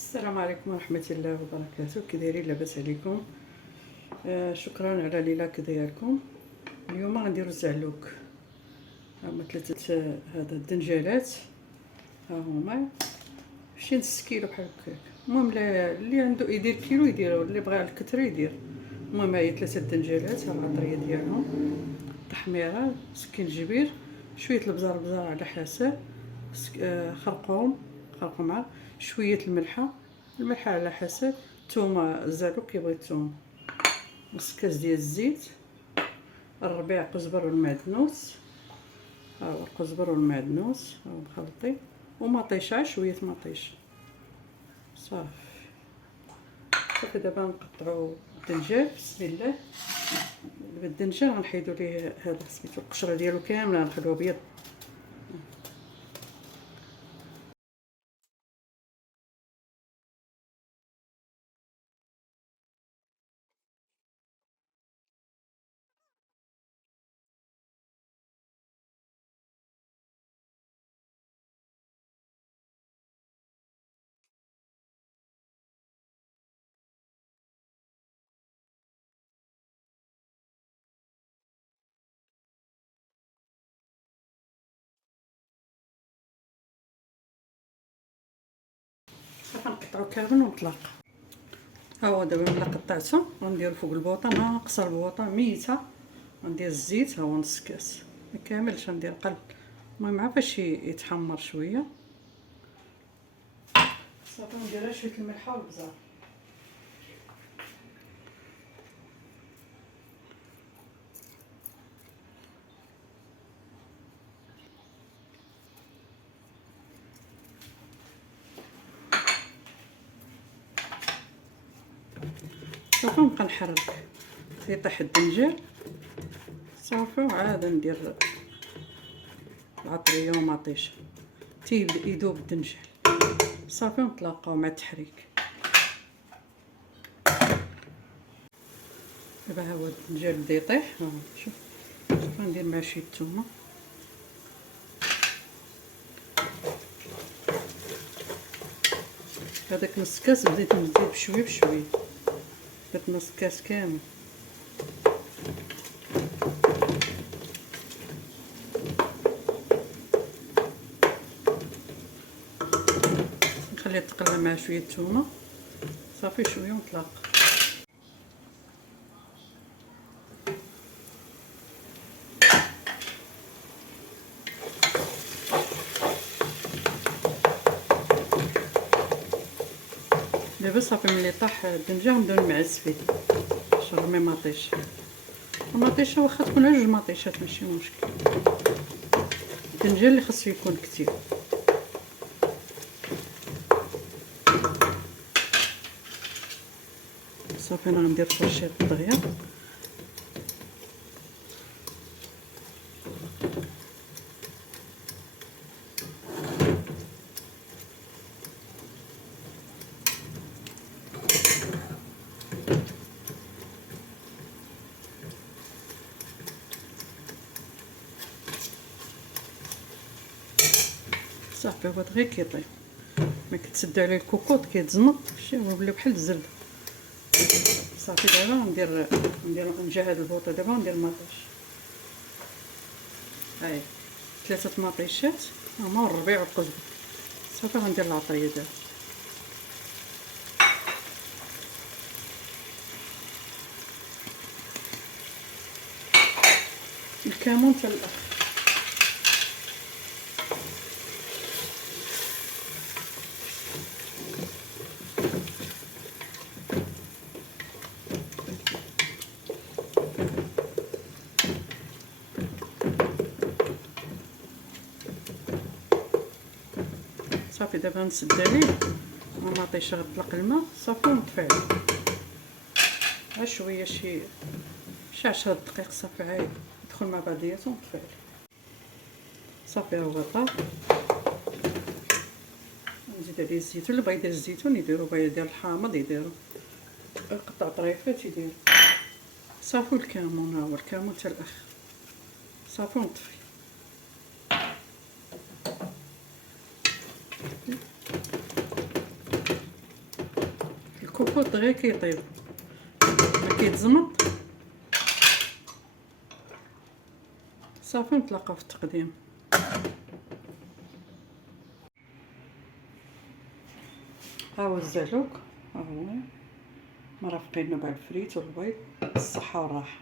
السلام عليكم ورحمة الله وبركاته. كي دايرين؟ لاباس عليكم؟ شكرا على لي لايك ديالكم. اليوم غنديرو الزعلوك. هما ثلاثة هذا الدنجالات، ها هما شي نص كيلو بحال هكاك. المهم اللي عنده يدير كيلو يديرو، اللي بغى الكثر يدير. المهم هاهي ثلاثة دنجالات، ها العطرية ديالهم، تحميرة، سكينجبير، شوية البزار على حسب، خرقوم مع شوية الملحة على حسب، الثومة الزعلوك كيبغي الثوم، نص كاس ديال الزيت، الربيع قزبر والمعدنوس، ها هو القزبر والمعدنوس ها هو مخلطين، ومطيشه، شويه مطيش. صافي دابا نقطعوا الدنجال. بسم الله. بالدنجال غنحيدوا ليه هذا سميتو القشره ديالو كامله، نخلوه ابيض. صافي نقطعو كامل ونطلق. ها هو دابا ملي قطعته غنديرو فوق البوطه، ناقصه البوطه ميته. غندير الزيت، ها هو نص كاس، ما كاملش، غندير قل. المهم عا باش يتحمر شويه. صافي ندير شويه الملحه والبزار. صافي نبقى نحرك يطيح الدنجال. صافي وعاد ندير العطريه ومطيشه تيبدا يذوب الدنجال. صافي نتلاقاو مع التحريك. دابا ها هو الدنجال بدا يطيح، ها شوف. غندير معاه شويه الثومه، هذاك نص كاس بديت نزيد بشويه بشويه، درت نص كاس كامل. نخليه تقلى مع شويه الثومه. صافي شويه ونطلق. دابا صافي ملي طاح الدنجال نبداو نمعز فيه باش نرمي مطيشه. المطيشه واخا تكون جوج مطيشات ماشي مشكل، الدنجال اللي خاصو يكون كتير. صافي انا غندير فرشيط دغيا. صافي هو دغيا كيطيب، ما كتسدو عليه الكوكوط كيتزمط، شي هو ولا بحال الزبده. صافي دابا ندير نجهز البوطه دابا وندير المطيش. هاي 3 مطيشات هما والربيع والقزبر. صافي غندير العطريه دابا، الكمون حتى الاخر. صافي دابا نسد عليه المطيشه، غطلق الماء صافي ونطفي عليه غير شويه، شي 10 دقائق. صافي عاد يدخل مع بعضياتو ونطفي عليه. صافي ها هو طاب. نزيد عليه الزيتون، اللي بغا يدير الزيتون يديرو، بغا يدير الحامض يديرو، قطع طريفات يدير. صافي الكمون، ها هو الكمون حتى الاخر. صافي ونطفي. الكوكوط غير كيطيب ما كيتزمط صافي. نتلاقاو في التقديم. ها هو الزعلوك، ها هو مرافقينو مع الفريت والبيض. الصحه والراحه.